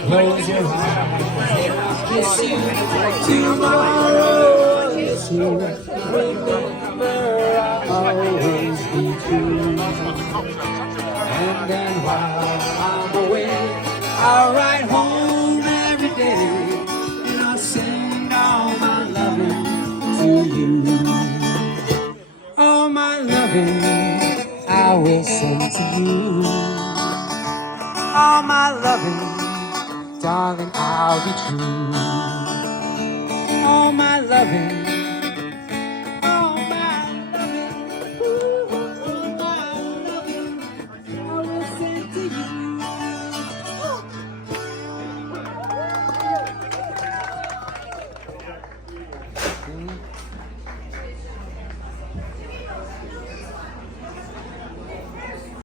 Close your eyes and I'll kiss you. Tomorrow I'll kiss you. Remember I'll always be true. And then while I'm away, I'll ride home every day. And I'll send all my loving to you. All my loving I will send to you. All my loving, darling, I'll be true. All my loving